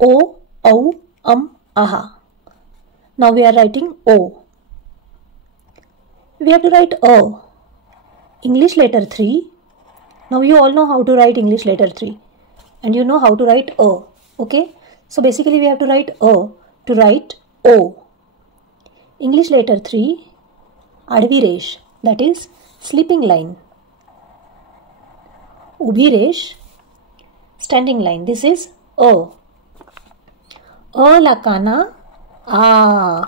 O, au, aha. Now we are writing O. We have to write A. English letter 3. Now you all know how to write English letter 3. And you know how to write A. Okay? So basically we have to write A to write O. English letter 3. Advi resh. That is sleeping line. Ubhi resh. Standing line. This is A. A lakana. A.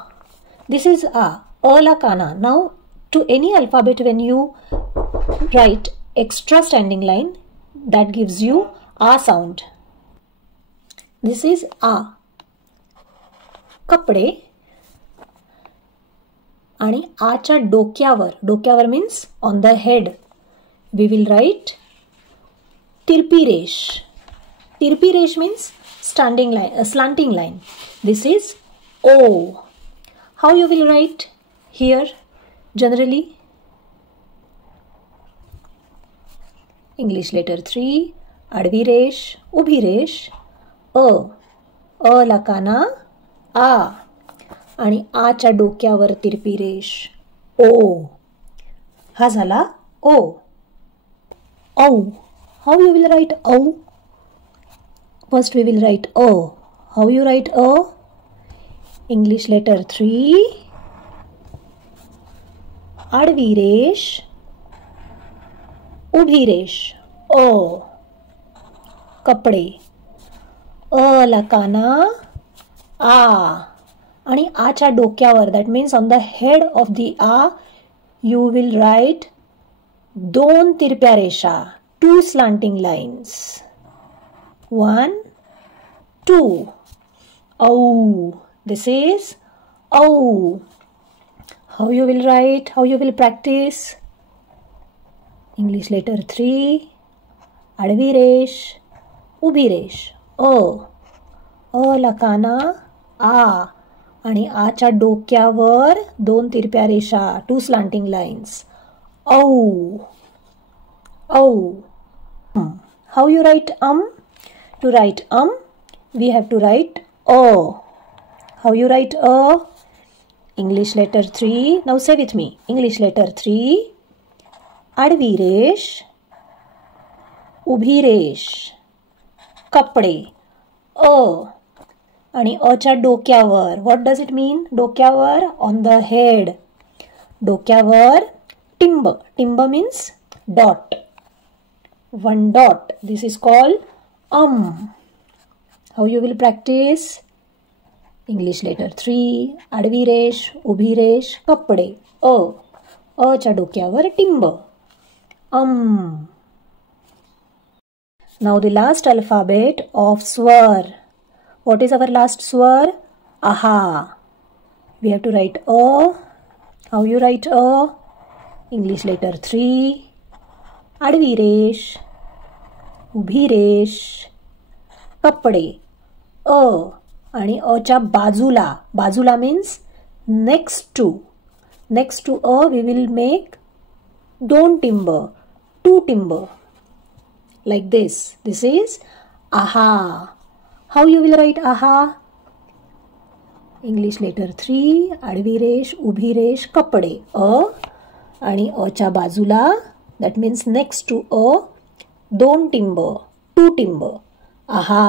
This is A. A lakana. Now to any alphabet when you write extra standing line, that gives you A sound. This is A. कपडे आणि आच्या डोक्यावर means on the head. We will write tirpi resh. Tirpi resh means standing line, slanting line. This is O. How you will write here generally? English letter 3, advi resh, ubhi resh, A lakana, A. आणि आच्या डोक्यावर तिरपी रेष O. हा झाला O. औ. How you will write औ? First we will write A. How you write A? English letter 3, आडवी रेष, उभी रेष O. कपडे A lakana, A. आणि आच्या डोक्यावर, that means on the head of the A, you will write दोन तिरप्या रेषा, 2 slanting lines. 1, 2. औ. This is औ. How you will write? How you will practice? English letter 3, आडवी रेष, उभी रेष A lakana, A. आणि आच्या डोक्यावर 2 तिरप्या रेषा, 2 slanting lines. औ. How you write To write we have to write A. How you write A? English letter 3. Now say with me. English letter 3. आडवी रेष, उभी रेष, कपडे A. आणि अच्या डोक्यावर. What does it mean? डोक्यावर on the head. डोक्यावर टिंब. टिंब means dot. 1 dot. This is called How you will practice? English letter 3, आडवी रेष, उभी रेष, कपडे अच्या डोक्यावर टिंब. Now the last alphabet of swar. What is our last swar? Aha. We have to write A. How you write A? English letter 3, आडवी रेष, उभी रेष, कपडे आणि अच्या बाजूला. बाजूला means next to. Next to A we will make दोन टिंब, 2 टिंब. Like this. This is aha. How you will write aha? English letter 3, आडवी रेष, उभी रेष, कपडे आणि अच्या बाजूला, that means next to A, 2 टिंब, 2 टिंब. Aha.